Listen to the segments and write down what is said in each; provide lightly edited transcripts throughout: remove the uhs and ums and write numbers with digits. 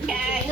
Today,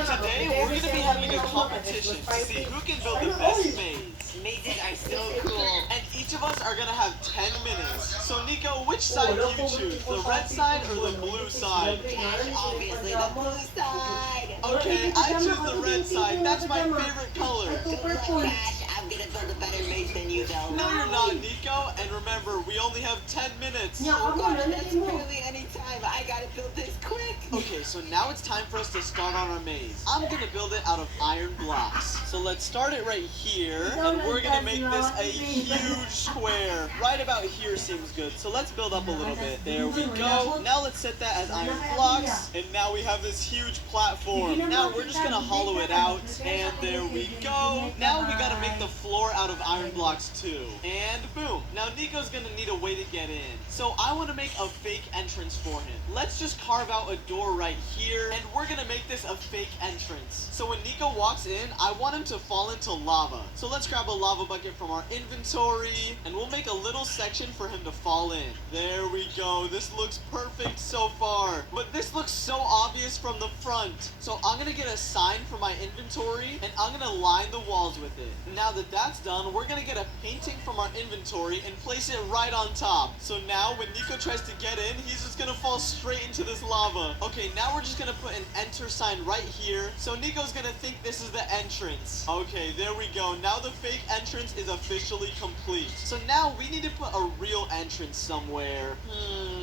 we're going to be having a competition to see who can build the best maze. Mazes are so cool. And each of us are going to have 10 minutes. So, Nico, which side do you choose? The red side or the blue side? Gosh, obviously the blue side. Okay, I choose the red side. That's my favorite color. Good luck, Cash. I'm gonna build a better maze than you, though. No, you're not, Nico. And remember, we only have 10 minutes. Oh gosh, that's barely any time. I gotta build this quick. Okay, so now it's time for us to start on our maze. I'm gonna build it out of iron blocks. So let's start it right here, and we're gonna make this a huge square. Right about here seems good. So let's build up a little bit. There we go. Now let's set that as iron blocks, and now we have this huge platform. Now we're just gonna hollow it out, and there we go. Now we gotta make the floor out of iron blocks too. And boom. Now Nico's gonna need a way to get in. So I wanna make a fake entrance for him. Let's just carve out a door right here, and we're gonna make this a fake entrance. So when Nico walks in, I want him to fall into lava. So let's grab a lava bucket from our inventory, and we'll make a little section for him to fall in. There we go. This looks perfect so far. But this looks so obvious from the front. So I'm gonna get a sign for my inventory, and I'm gonna line the walls with it. Now that that's done, we're gonna get a painting from our inventory and place it right on top. So now when Nico tries to get in, he's just gonna fall straight into this lava. Okay, now we're just gonna put an enter sign right here. So Nico's gonna think this is the entrance. Okay, there we go. Now the fake entrance is officially complete. So now we need to put a real entrance somewhere.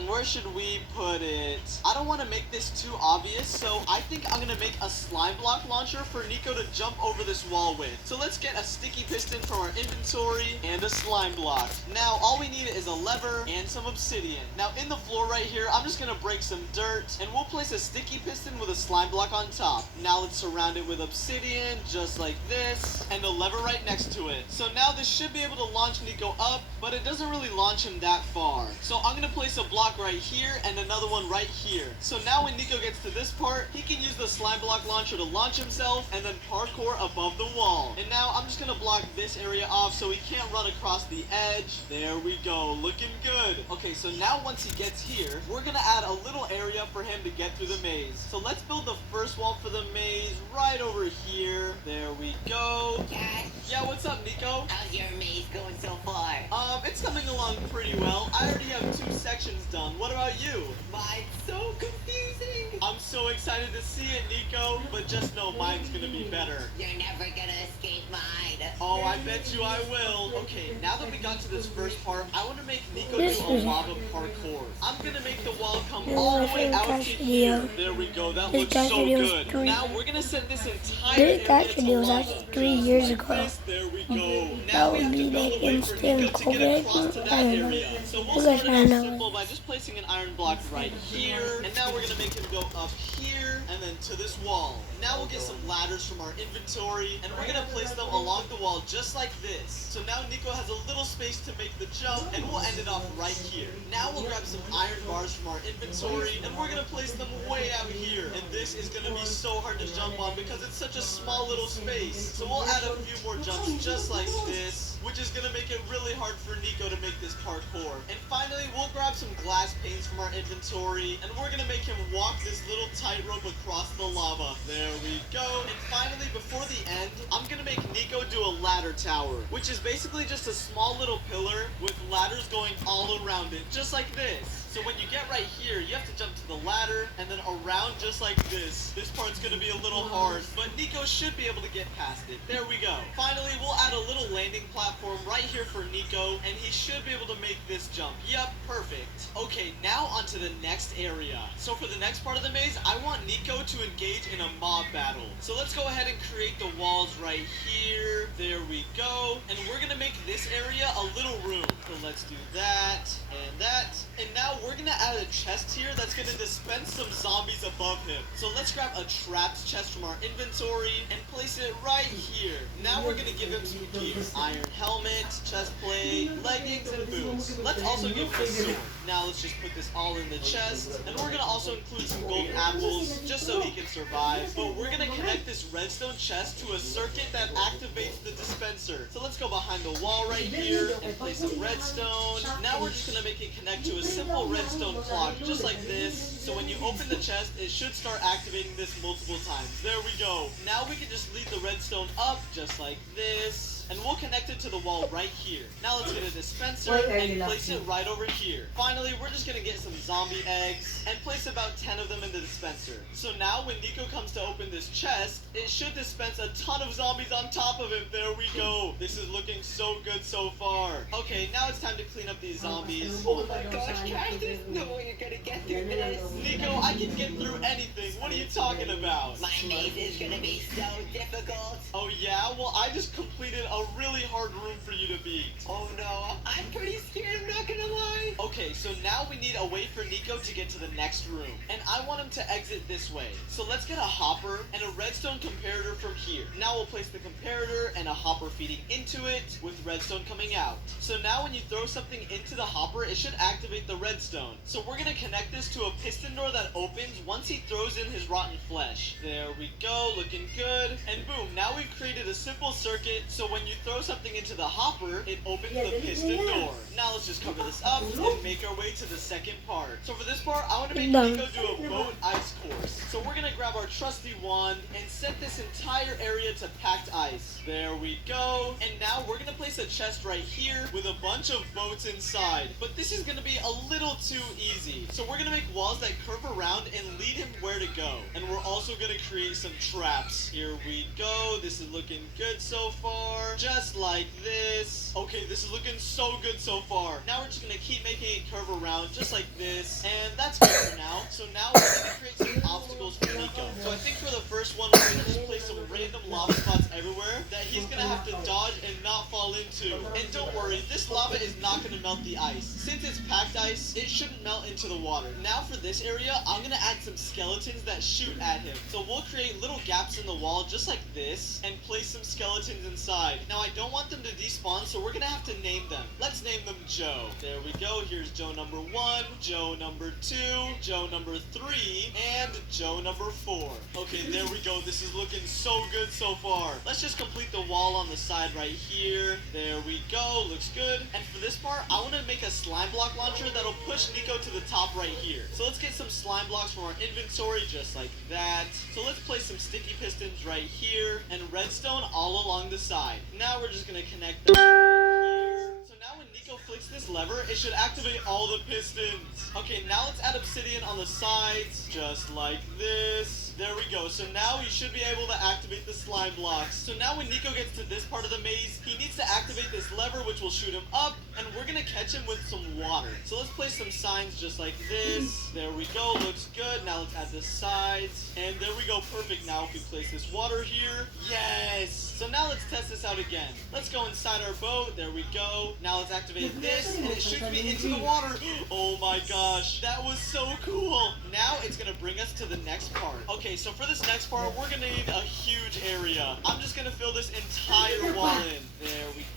Where should we put it? I don't want to make this too obvious, so I think I'm gonna make a slime block launcher for Nico to jump over this wall with. So let's get a sticky piston from our inventory and a slime block. Now all we need is a lever and some obsidian. Now in the floor right here, I'm just gonna break some dirt, and we'll place a sticky piston with a slime block on top. Now let's surround it with obsidian, just like this, and a lever right next to it. So now this should be able to launch Nico up, but it doesn't really launch him that far. So I'm gonna place a block right here and another one right here. So now when Nico gets to this part, he can use the slime block launcher to launch himself and then parkour above the wall. And now I'm just gonna block this area off so he can't run across the edge. There we go, looking good. Okay, so now once he gets here, we're gonna add a little area for him to get through the maze. So let's build the first wall for the maze right over here. There we go. Cash, Yeah, what's up, Nico? how's your maze going so far? It's coming along pretty well. I already have 2 sections done. What about you? Mine's so confusing. I'm so excited to see it, Nico, but just know mine's gonna be better. You're never gonna escape mine. Oh, I bet you I will. Okay, now that we got to this first part, I want to make Nico This do a is- lava parkour. I'm gonna make the wall come This all is the way my out to favorite here. video. There we go. That This looks guy's so video was good. three- Now we're gonna set this entire This guy's area to video was lava. actually 3 years Just ago. like this. There we go. That Now we would have to be build the a way for instant Nico to get COVID. across to I that don't know. area. So You we'll guys start it wanna out know simple by just placing an iron block right here. And now we're gonna make him go up here and then to this wall. Now we'll get some ladders from our inventory and we're gonna place them along the wall just like this. So now Nico has a little space to make the jump and we'll end it off right here. Now we'll grab some iron bars from our inventory and we're gonna place them way out here. And this is gonna be so hard to jump on because it's such a small little space. So we'll add a few more jumps just like this, which is gonna make it really hard for Nico to make this parkour. And finally, we'll grab some glass panes from our inventory, and we're gonna make him walk this little tightrope across the lava. There we go. And finally, before the end, I'm gonna make Nico do a ladder tower, which is basically just a small little pillar with ladders going all around it, just like this. So when you get right here, you have to jump to the ladder and then around just like this. This part's gonna be a little hard, but Nico should be able to get past it. There we go. Finally, we'll add a little landing platform right here for Nico, and he should be able to make this jump. Yep, perfect. Okay, now onto the next area. So for the next part of the maze, I want Nico to engage in a mob battle. So let's go ahead and create the walls right here. There we go. And we're gonna make this area a little room. So let's do that and that. And now we're gonna add a chest here that's gonna dispense some zombies above him. So let's grab a trapped chest from our inventory and place it right here. Now we're gonna give him some gear. Iron helmet, chest plate, leggings, and boots. Let's also give him a sword. Now let's just put this all in the chest. And we're gonna also include some golden apples, just so so he can survive. But we're gonna connect this redstone chest to a circuit that activates the dispenser. So let's go behind the wall right here and place some redstone. Now we're just gonna make it connect to a simple redstone clock, just like this. So when you open the chest, it should start activating this multiple times. There we go. Now we can just lead the redstone up, just like this. And we'll connect it to the wall right here. Now let's get a dispenser and place it right over here. Finally, we're just gonna get some zombie eggs and place about 10 of them in the dispenser. So now when Nico comes to open this chest, it should dispense a ton of zombies on top of it. There we go. This is looking so good so far. Okay, now it's time to clean up these zombies. Oh my gosh, guys, there's no way you're gonna get through this. Nico, I can get through anything. What are you talking about? My maze is gonna be so difficult. Oh yeah? Well, I just completed a really hard room for you to beat. Oh no, I'm pretty scared, I'm not gonna lie. Okay, so now we need a way for Nico to get to the next room. And I want him to exit this way. So let's get a hopper and a redstone comparator from here. Now we'll place the comparator and a hopper feeding into it with redstone coming out. So now when you throw something into the hopper, it should activate the redstone. So we're gonna connect this to a piston door that opens once he throws in his rotten flesh. There we go, looking good. And boom, now we've created a simple circuit so when you throw something into the hopper, it opens the piston door. Now let's just cover this up and make our way to the second part. So for this part, I want to make Nico do a boat ice course. So we're gonna grab our trusty wand and set this entire area to packed ice. There we go. And now we're gonna place a chest right here with a bunch of boats inside. But this is gonna be a little too easy. So we're gonna make walls that curve around and lead him where to go. And we're also gonna create some traps. Here we go. This is looking good so far. Just like this. Okay, this is looking so good so far. Now we're just gonna keep making it curve around just like this. And that's good for now. So now we're gonna create some obstacles for Nico. So I think for the first one, we're gonna just place some random lava spots everywhere that he's gonna have to dodge and not fall into. And don't worry, this lava is not gonna melt the ice. Since it's packed ice, it shouldn't melt into the water. Now for this area, I'm gonna add some skeletons that shoot at him. So we'll create little gaps in the wall just like this and place some skeletons inside. Now I don't want them to despawn, so we're gonna have to name them. Let's name them Joe. There we go. Here's Joe number 1, Joe number 2, Joe number 3, and Joe number 4. Okay, there we go. This is looking so good so far. Let's just complete the wall on the side right here. There we go. Looks good. And for this part, I want to make a slime block launcher that'll push Nico to the top right here. So let's get some slime blocks from our inventory just like that. So let's place some sticky pistons right here and redstone all along the side. Now we're just going to connect them right here. So now when Nico flicks this lever, it should activate all the pistons. Okay, now let's add obsidian on the sides, just like this. There we go. So now he should be able to activate the slime blocks. So now when Nico gets to this part of the maze, he needs to activate this lever, which will shoot him up, and we're gonna catch him with some water. So let's place some signs just like this. There we go. Looks good. Now let's add the sides. And there we go. Perfect. Now if we place this water here. Yes! So now let's test this out again. Let's go inside our boat. There we go. Now let's activate this, and it shoots me into the water. Oh my gosh. That was so cool. Now it's gonna bring us to the next part. Okay, so for this next part, we're gonna need a huge area. I'm just gonna fill this entire wall in. There we go.